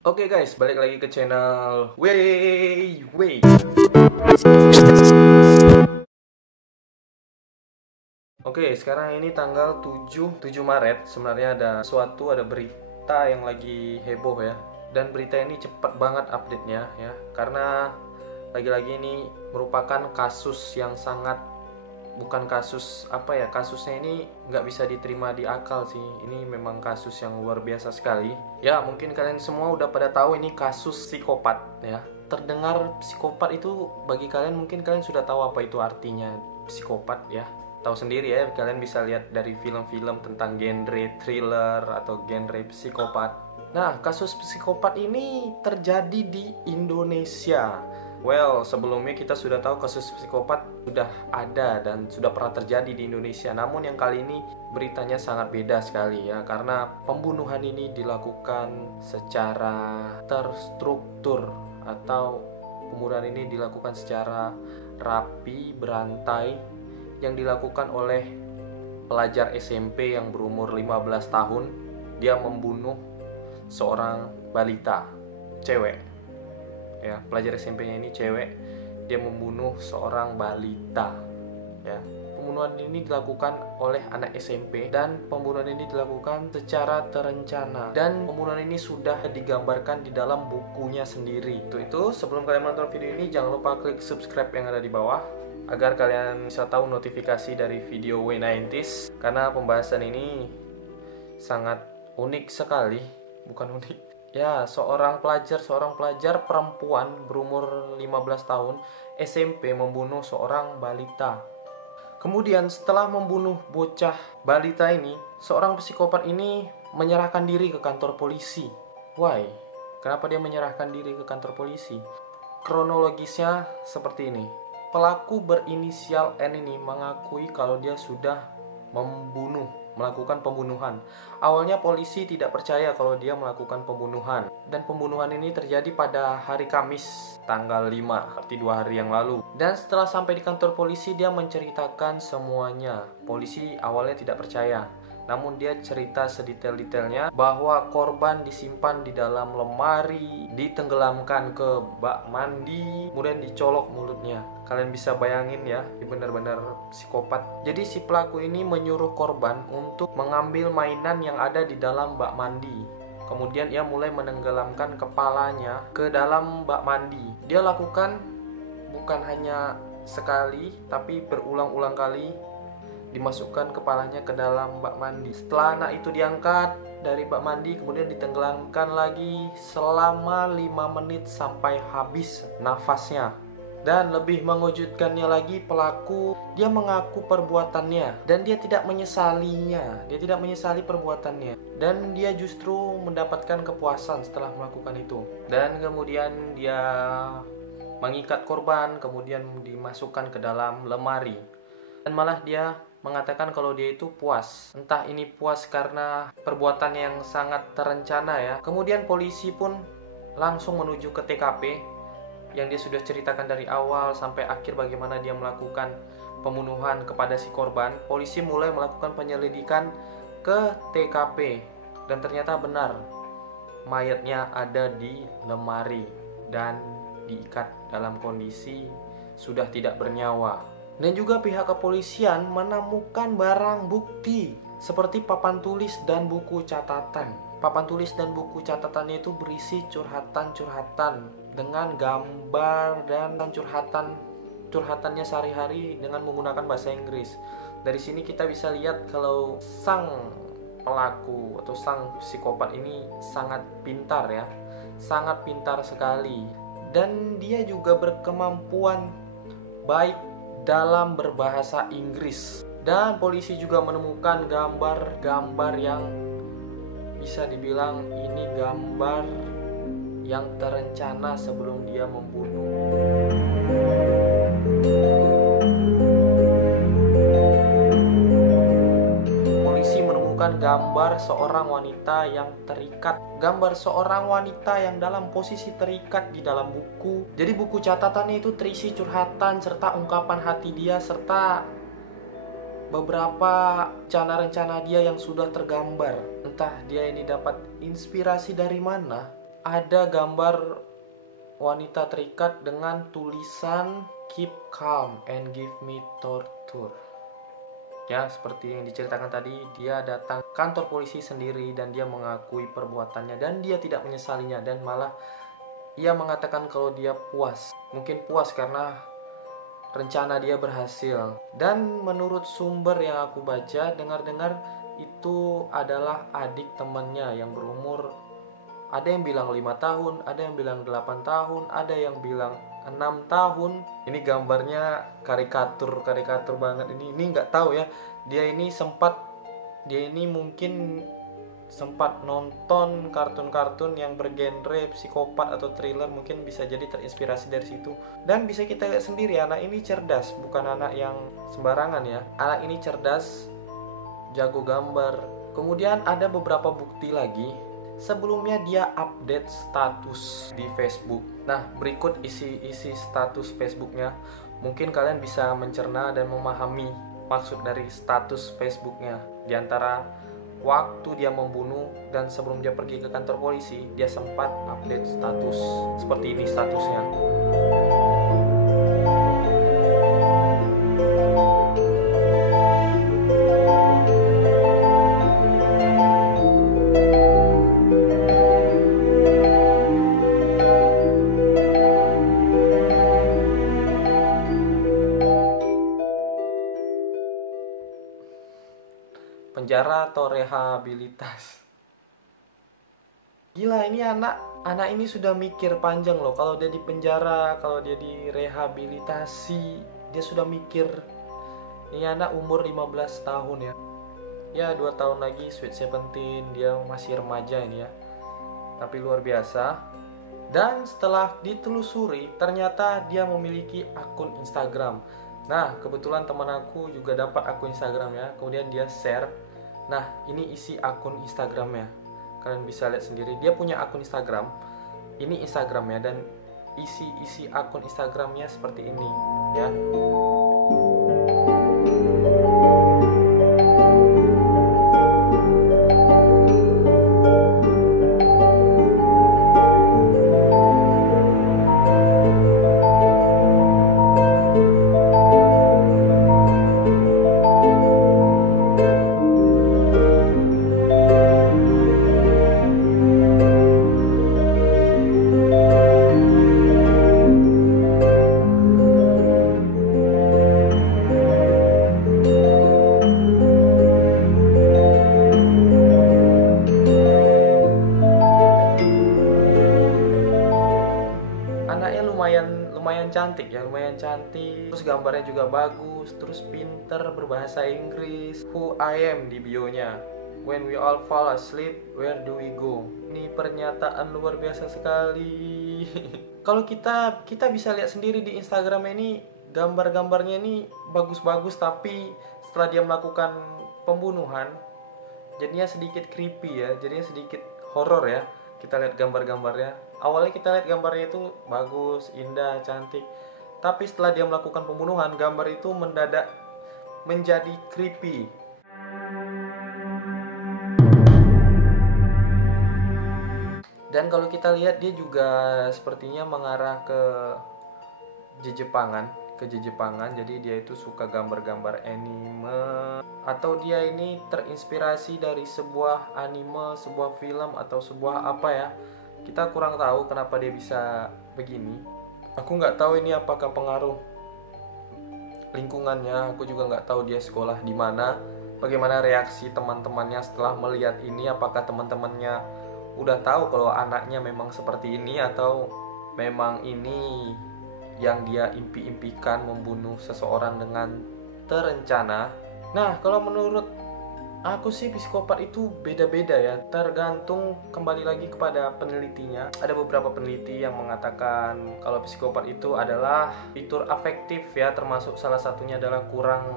Oke guys, balik lagi ke channel Wey. Oke, sekarang ini tanggal 7 Maret. Sebenarnya ada berita yang lagi heboh ya. Dan berita ini cepat banget update-nya ya. Karena lagi-lagi ini merupakan kasus yang sangat, bukan kasus kasusnya ini nggak bisa diterima di akal sih. Ini memang kasus yang luar biasa sekali ya. Mungkin kalian semua udah pada tahu ini kasus psikopat ya. Terdengar psikopat itu, bagi kalian mungkin kalian sudah tahu apa itu artinya psikopat ya. Tahu sendiri ya, kalian bisa lihat dari film-film tentang genre thriller atau genre psikopat. Nah, kasus psikopat ini terjadi di Indonesia. Well, sebelumnya kita sudah tahu kasus psikopat sudah ada dan sudah pernah terjadi di Indonesia. Namun yang kali ini beritanya sangat beda sekali ya, karena pembunuhan ini dilakukan secara terstruktur, atau pembunuhan ini dilakukan secara rapi, berantai, yang dilakukan oleh pelajar SMP yang berumur 15 tahun. Dia membunuh seorang balita, cewek. Ya, pelajar SMP-nya ini cewek, dia membunuh seorang balita ya. Pembunuhan ini dilakukan oleh anak SMP dan pembunuhan ini dilakukan secara terencana, dan pembunuhan ini sudah digambarkan di dalam bukunya sendiri. Itu sebelum kalian menonton video ini, jangan lupa klik subscribe yang ada di bawah agar kalian bisa tahu notifikasi dari video W90s, karena pembahasan ini sangat unik sekali. Bukan unik ya, seorang pelajar perempuan berumur 15 tahun SMP membunuh seorang balita. Kemudian setelah membunuh bocah balita ini, seorang psikopat ini menyerahkan diri ke kantor polisi. Why? Kenapa dia menyerahkan diri ke kantor polisi? Kronologisnya seperti ini. Pelaku berinisial N ini mengakui kalau dia sudah melakukan pembunuhan. Awalnya polisi tidak percaya kalau dia melakukan pembunuhan, dan pembunuhan ini terjadi pada hari Kamis tanggal 5, berarti 2 hari yang lalu. Dan setelah sampai di kantor polisi, dia menceritakan semuanya. Polisi awalnya tidak percaya, namun dia cerita sedetail-detailnya bahwa korban disimpan di dalam lemari, ditenggelamkan ke bak mandi, kemudian dicolok mulutnya. Kalian bisa bayangin ya, ini benar-benar psikopat. Jadi si pelaku ini menyuruh korban untuk mengambil mainan yang ada di dalam bak mandi. Kemudian ia mulai menenggelamkan kepalanya ke dalam bak mandi. Dia lakukan bukan hanya sekali, tapi berulang-ulang kali. Dimasukkan kepalanya ke dalam bak mandi. Setelah anak itu diangkat dari bak mandi, kemudian ditenggelamkan lagi selama 5 menit sampai habis nafasnya. Dan lebih mengejutkannya lagi, pelaku dia mengaku perbuatannya dan dia tidak menyesalinya. Dia tidak menyesali perbuatannya, dan dia justru mendapatkan kepuasan setelah melakukan itu. Dan kemudian dia mengikat korban, kemudian dimasukkan ke dalam lemari. Dan malah dia mengatakan kalau dia itu puas. Entah ini puas karena perbuatan yang sangat terencana ya. Kemudian polisi pun langsung menuju ke TKP yang dia sudah ceritakan dari awal sampai akhir bagaimana dia melakukan pembunuhan kepada si korban. Polisi mulai melakukan penyelidikan ke TKP, dan ternyata benar, mayatnya ada di lemari dan diikat dalam kondisi sudah tidak bernyawa. Dan juga pihak kepolisian menemukan barang bukti seperti papan tulis dan buku catatan. Papan tulis dan buku catatannya itu berisi curhatan-curhatan dengan gambar dan curhatannya sehari-hari dengan menggunakan bahasa Inggris. Dari sini kita bisa lihat kalau sang pelaku atau sang psikopat ini sangat pintar ya. Sangat pintar sekali. Dan dia juga berkemampuan baik dalam berbahasa Inggris. Dan polisi juga menemukan gambar-gambar yang bisa dibilang ini gambar yang terencana sebelum dia membunuh. Polisi menemukan gambar seorang wanita yang terikat, gambar seorang wanita yang dalam posisi terikat di dalam buku. Jadi buku catatannya itu terisi curhatan serta ungkapan hati dia, serta beberapa rencana-rencana dia yang sudah tergambar. Entah dia ini dapat inspirasi dari mana, ada gambar wanita terikat dengan tulisan keep calm and give me torture. Ya, seperti yang diceritakan tadi, dia datang kantor polisi sendiri dan dia mengakui perbuatannya dan dia tidak menyesalinya, dan malah ia mengatakan kalau dia puas. Mungkin puas karena rencana dia berhasil. Dan menurut sumber yang aku baca, dengar-dengar itu adalah adik temannya yang berumur, ada yang bilang 5 tahun, ada yang bilang 8 tahun, ada yang bilang 6 tahun. Ini gambarnya karikatur banget ini. Ini nggak tahu ya. Dia ini mungkin sempat nonton kartun-kartun yang bergenre psikopat atau thriller, mungkin bisa jadi terinspirasi dari situ. Dan bisa kita lihat sendiri, anak ini cerdas, bukan anak yang sembarangan ya. Anak ini cerdas, jago gambar. Kemudian ada beberapa bukti lagi. Sebelumnya dia update status di Facebook. Nah, berikut isi status Facebooknya. Mungkin kalian bisa mencerna dan memahami maksud dari status Facebooknya. Di antara waktu dia membunuh dan sebelum dia pergi ke kantor polisi, dia sempat update status. Seperti ini statusnya. Penjara atau rehabilitas. Gila, ini anak ini sudah mikir panjang loh. Kalau dia di penjara, kalau dia di rehabilitasi, dia sudah mikir. Ini anak umur 15 tahun ya. Ya, 2 tahun lagi sweet 17, dia masih remaja ini ya. Tapi luar biasa. Dan setelah ditelusuri, ternyata dia memiliki akun Instagram. Nah, kebetulan teman aku juga dapat akun Instagram ya. Kemudian dia share. Nah, ini isi akun Instagramnya. Kalian bisa lihat sendiri. Dia punya akun Instagram. Ini Instagramnya, dan isi akun Instagramnya seperti ini ya. Anaknya lumayan cantik ya, lumayan cantik. Terus gambarnya juga bagus, terus pinter berbahasa Inggris. Who I am di bionya. When we all fall asleep, where do we go? Ini pernyataan luar biasa sekali. Kalau kita bisa lihat sendiri di Instagram ini, gambar-gambarnya ini bagus-bagus, tapi setelah dia melakukan pembunuhan, jadinya sedikit creepy ya, jadinya sedikit horor ya. Kita lihat gambar-gambarnya. Awalnya kita lihat gambarnya itu bagus, indah, cantik. Tapi setelah dia melakukan pembunuhan, gambar itu mendadak menjadi creepy. Dan kalau kita lihat, dia juga sepertinya mengarah ke Jepangan. Jadi dia itu suka gambar-gambar anime, atau dia ini terinspirasi dari sebuah anime, sebuah film, atau sebuah apa ya. Kita kurang tahu kenapa dia bisa begini. Aku nggak tahu ini apakah pengaruh lingkungannya. Aku juga nggak tahu dia sekolah di mana. Bagaimana reaksi teman-temannya setelah melihat ini. Apakah teman-temannya udah tahu kalau anaknya memang seperti ini, atau memang ini yang dia impi-impikan, membunuh seseorang dengan terencana. Nah, kalau menurut aku sih psikopat itu beda-beda ya, tergantung kembali lagi kepada penelitinya. Ada beberapa peneliti yang mengatakan kalau psikopat itu adalah fitur afektif ya, termasuk salah satunya adalah kurang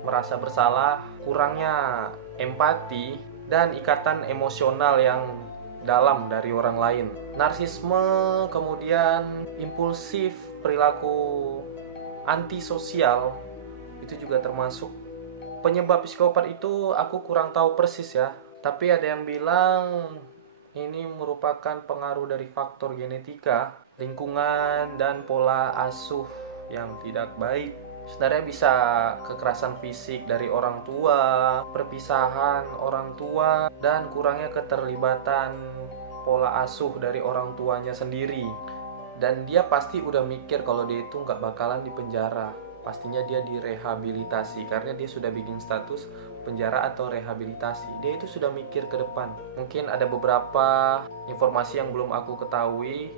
merasa bersalah, kurangnya empati, dan ikatan emosional yang dalam dari orang lain. Narsisme, kemudian impulsif, perilaku antisosial, itu juga termasuk. Penyebab psikopat itu aku kurang tahu persis ya, tapi ada yang bilang ini merupakan pengaruh dari faktor genetika, lingkungan, dan pola asuh yang tidak baik. Sebenarnya bisa kekerasan fisik dari orang tua, perpisahan orang tua, dan kurangnya keterlibatan pola asuh dari orang tuanya sendiri. Dan dia pasti udah mikir kalau dia itu nggak bakalan dipenjara. Pastinya dia direhabilitasi karena dia sudah bikin status penjara atau rehabilitasi. Dia itu sudah mikir ke depan. Mungkin ada beberapa informasi yang belum aku ketahui.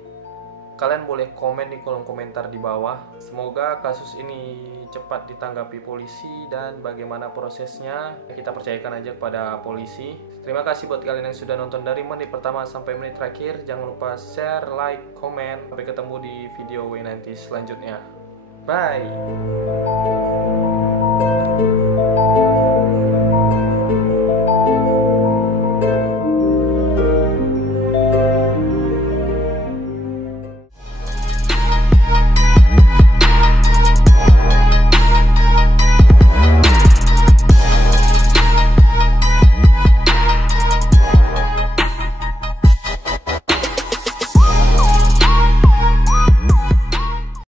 Kalian boleh komen di kolom komentar di bawah. Semoga kasus ini cepat ditanggapi polisi dan bagaimana prosesnya kita percayakan aja kepada polisi. Terima kasih buat kalian yang sudah nonton dari menit pertama sampai menit terakhir. Jangan lupa share, like, komen. Sampai ketemu di video W90 selanjutnya. Bye.